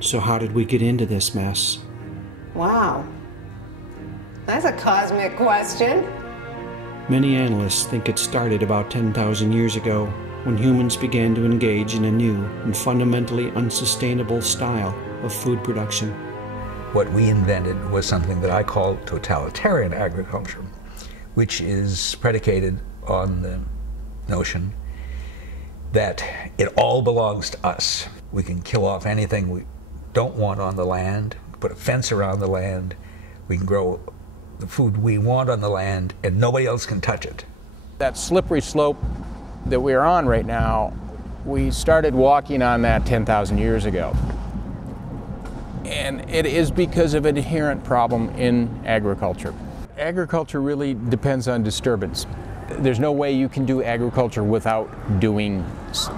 So how did we get into this mess? Wow. That's a cosmic question. Many analysts think it started about 10,000 years ago, when humans began to engage in a new and fundamentally unsustainable style of food production. What we invented was something that I call totalitarian agriculture, which is predicated on the notion that it all belongs to us. We can kill off anything we don't want on the land, put a fence around the land, we can grow the food we want on the land, and nobody else can touch it. That slippery slope that we're on right now, we started walking on that 10,000 years ago. And it is because of an inherent problem in agriculture. Agriculture really depends on disturbance. There's no way you can do agriculture without doing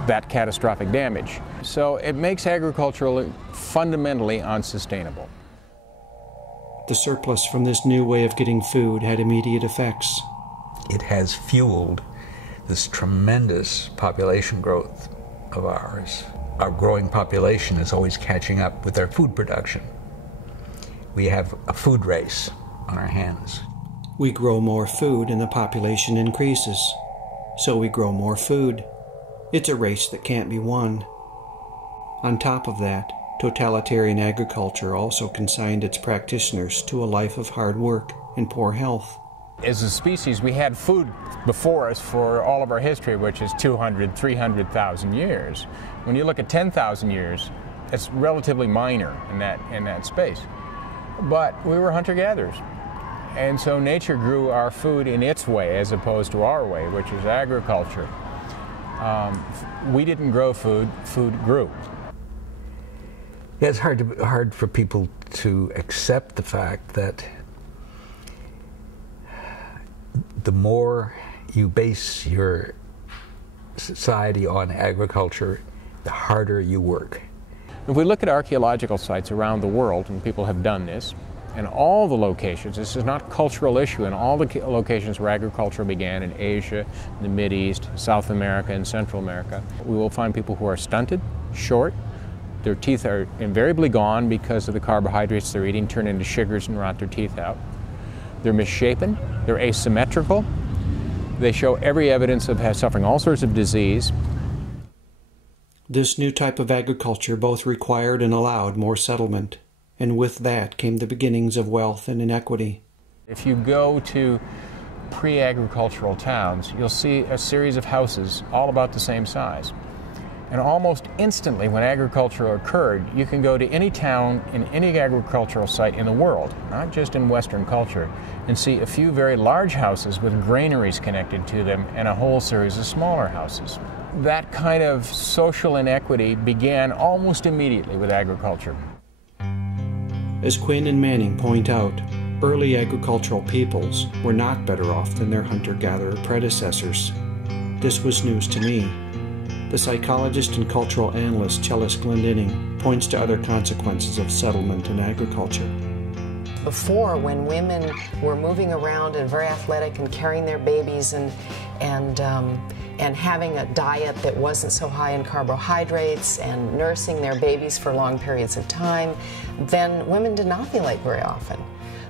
that catastrophic damage. So it makes agriculture fundamentally unsustainable. The surplus from this new way of getting food had immediate effects. It has fueled this tremendous population growth of ours. Our growing population is always catching up with our food production. We have a food race on our hands. We grow more food and the population increases. So we grow more food. It's a race that can't be won. On top of that, totalitarian agriculture also consigned its practitioners to a life of hard work and poor health. As a species, we had food before us for all of our history, which is 200, 300,000 years. When you look at 10,000 years, it's relatively minor in that space. But we were hunter-gatherers. And so nature grew our food in its way as opposed to our way, which is agriculture. We didn't grow food, food grew. Yeah, it's hard for people to accept the fact that the more you base your society on agriculture, the harder you work. If we look at archaeological sites around the world, and people have done this, and all the locations, this is not a cultural issue, in all the locations where agriculture began in Asia, the Mideast, South America, and Central America, we will find people who are stunted, short, their teeth are invariably gone because of the carbohydrates they're eating turn into sugars and rot their teeth out. They're misshapen, they're asymmetrical, they show every evidence of suffering all sorts of disease. This new type of agriculture both required and allowed more settlement, and with that came the beginnings of wealth and inequity. If you go to pre-agricultural towns, you'll see a series of houses all about the same size. And almost instantly when agriculture occurred, you can go to any town in any agricultural site in the world, not just in Western culture, and see a few very large houses with granaries connected to them and a whole series of smaller houses. That kind of social inequity began almost immediately with agriculture. As Quinn and Manning point out, early agricultural peoples were not better off than their hunter-gatherer predecessors. This was news to me. The psychologist and cultural analyst Chellis Glendinning points to other consequences of settlement and agriculture. Before, when women were moving around and very athletic and carrying their babies and having a diet that wasn't so high in carbohydrates and nursing their babies for long periods of time, then women did not feel like very often.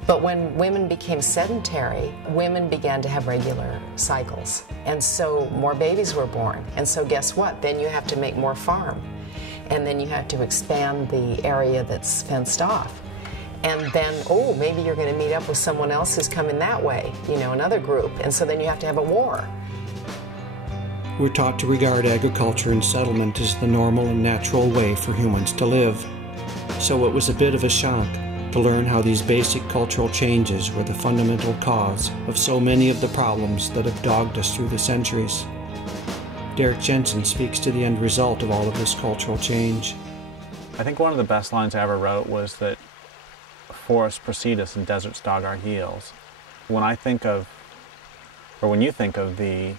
But when women became sedentary, women began to have regular cycles. And so more babies were born. And so guess what? Then you have to make more farm. And then you have to expand the area that's fenced off. And then, oh, maybe you're going to meet up with someone else who's coming that way, you know, another group. And so then you have to have a war. We're taught to regard agriculture and settlement as the normal and natural way for humans to live. So it was a bit of a shock to learn how these basic cultural changes were the fundamental cause of so many of the problems that have dogged us through the centuries. Derrick Jensen speaks to the end result of all of this cultural change. I think one of the best lines I ever wrote was that forests precede us and deserts dog our heels. When I think of, or when you think of the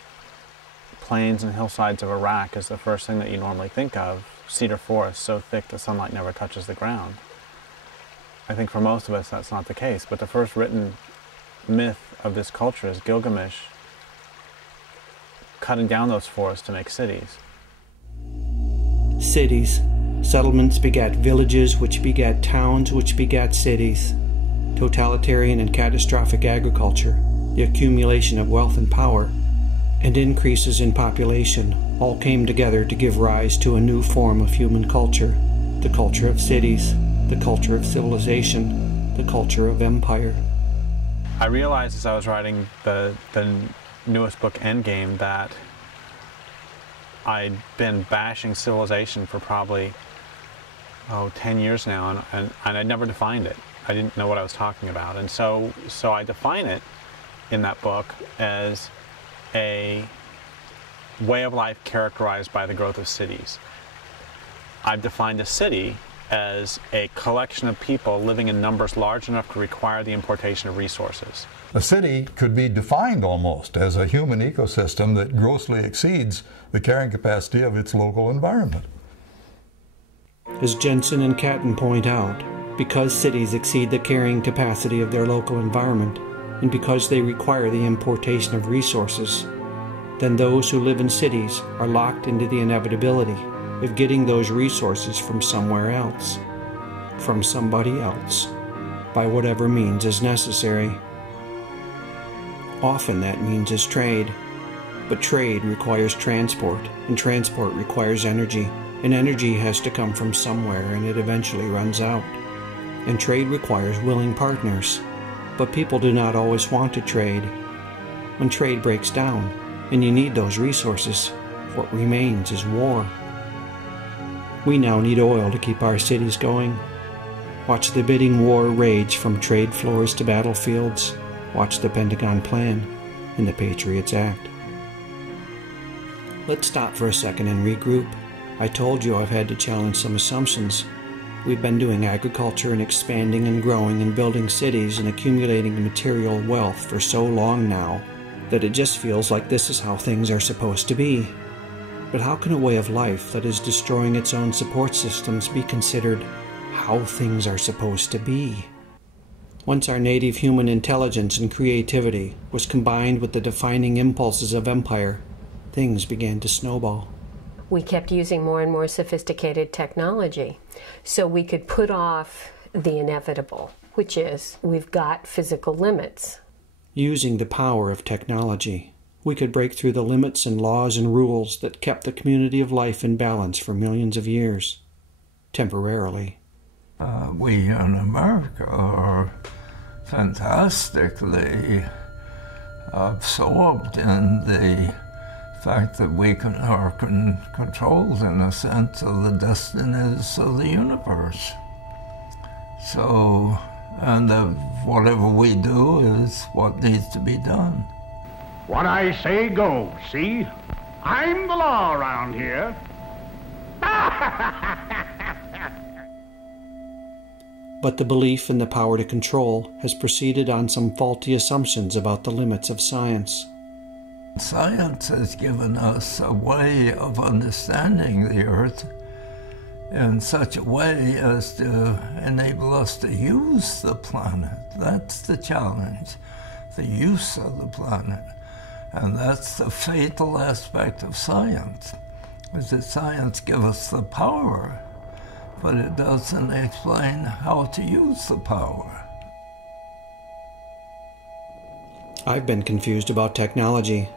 plains and hillsides of Iraq as the first thing that you normally think of, cedar forests so thick the sunlight never touches the ground. I think for most of us that's not the case, but the first written myth of this culture is Gilgamesh cutting down those forests to make cities. Cities, Settlements begat villages, which begat towns, which begat cities. Totalitarian and catastrophic agriculture, the accumulation of wealth and power, and increases in population all came together to give rise to a new form of human culture, the culture of cities, the culture of civilization, the culture of empire. I realized as I was writing the newest book, Endgame, that I'd been bashing civilization for probably 10 years now, and I'd never defined it. I didn't know what I was talking about. And so I define it in that book as a way of life characterized by the growth of cities. I've defined a city as a collection of people living in numbers large enough to require the importation of resources. A city could be defined almost as a human ecosystem that grossly exceeds the carrying capacity of its local environment. As Jensen and Catton point out, because cities exceed the carrying capacity of their local environment, and because they require the importation of resources, then those who live in cities are locked into the inevitability of getting those resources from somewhere else, from somebody else, by whatever means is necessary. Often that means is trade, but trade requires transport, and transport requires energy, and energy has to come from somewhere, and it eventually runs out. And trade requires willing partners, but people do not always want to trade. When trade breaks down, and you need those resources, what remains is war. We now need oil to keep our cities going. Watch the bidding war rage from trade floors to battlefields. Watch the Pentagon plan and the Patriots Act. Let's stop for a second and regroup. I told you I've had to challenge some assumptions. We've been doing agriculture and expanding and growing and building cities and accumulating material wealth for so long now that it just feels like this is how things are supposed to be. But how can a way of life that is destroying its own support systems be considered how things are supposed to be? Once our native human intelligence and creativity was combined with the defining impulses of empire, things began to snowball. We kept using more and more sophisticated technology so we could put off the inevitable, which is we've got physical limits. Using the power of technology, we could break through the limits and laws and rules that kept the community of life in balance for millions of years, temporarily. We in America are fantastically absorbed in the fact that we are controlled, in a sense, of the destinies of the universe. So, and whatever we do is what needs to be done. What I say goes, see? I'm the law around here. But the belief in the power to control has proceeded on some faulty assumptions about the limits of science. Science has given us a way of understanding the Earth in such a way as to enable us to use the planet. That's the challenge, the use of the planet. And that's the fatal aspect of science, is that science gives us the power, but it doesn't explain how to use the power. I've been confused about technology.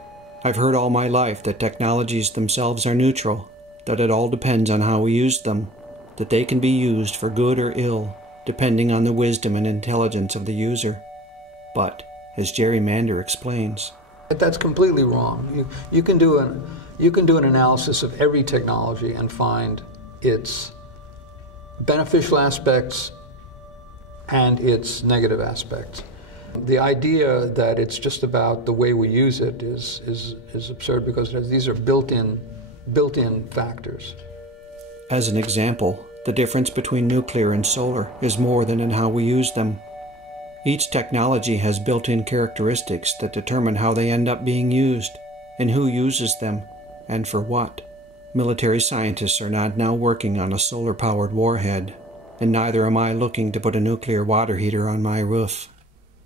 I've heard all my life that technologies themselves are neutral, that it all depends on how we use them, that they can be used for good or ill, depending on the wisdom and intelligence of the user. But, as Jerry Mander explains, that's completely wrong. You can do an analysis of every technology and find its beneficial aspects and its negative aspects. The idea that it's just about the way we use it is absurd, because these are built-in factors. As an example, the difference between nuclear and solar is more than in how we use them. Each technology has built-in characteristics that determine how they end up being used, and who uses them, and for what. Military scientists are not now working on a solar-powered warhead, and neither am I looking to put a nuclear water heater on my roof.